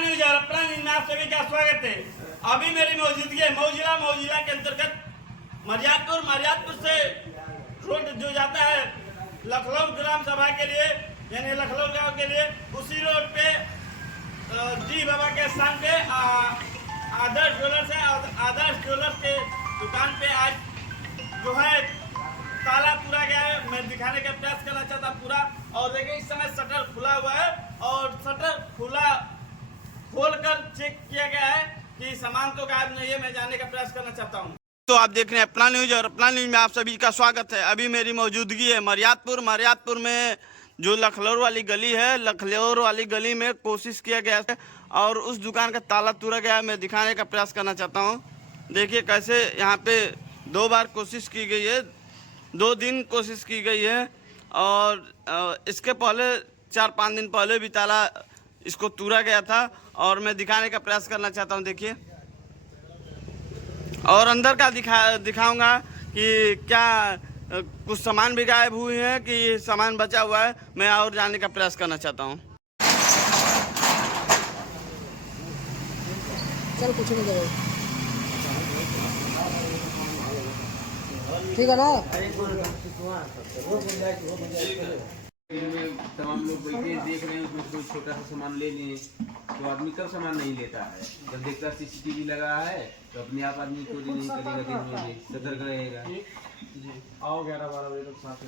News और अपना news में आप सभी का स्वागत है। अभी मेरी मौजूदगी है मौजिला के अंतर्गत मरियादपुर से रोड जो जाता है लखनऊ ग्राम सभा के लिए यानी लखनऊ गांव के लिए, उसी रोड पे जी बाबा के स्थान पे आदर्श ज्वेलर्स है। आदर्श ज्वेलर्स के दुकान पे आज जो है ताला पूरा गया है। मैं दिखाने का प्रयास करना चाहता पूरा, और देखिए इस समय शटर खुला हुआ है और शटर खोलकर चेक किया गया है कि सामान तो गायब नहीं है। मैं जानने का प्रयास करना चाहता हूँ। तो आप देख रहे हैं अपना न्यूज और अपना न्यूज में आप सभी का स्वागत है। अभी मेरी मौजूदगी है मरियादपुर में जो लखनऊ वाली गली है, लखनऊ वाली गली में कोशिश किया गया है और उस दुकान का ताला तोड़ा गया है। मैं दिखाने का प्रयास करना चाहता हूँ। देखिए कैसे यहाँ पे 2 बार कोशिश की गई है, 2 दिन कोशिश की गई है और इसके पहले 4-5 दिन पहले भी ताला इसको तोड़ा गया था और मैं दिखाने का प्रयास करना चाहता हूँ। देखिए और अंदर का दिखाऊंगा कि क्या कुछ सामान भी गायब हुए हैं कि सामान बचा हुआ है। मैं और जानने का प्रयास करना चाहता हूँ। चल कुछ नहीं करो, ठीक है ना। तमाम लोग बैठे देख रहे हैं, उसमें कोई छोटा सा सामान ले लें तो आदमी कब सामान नहीं लेता है। जब देखता सीसीटीवी लगा है तो अपने आप आदमी चोरी नहीं करेगा, दिन में सतर्क रहेगा। आओ 11-12 बजे तक साथ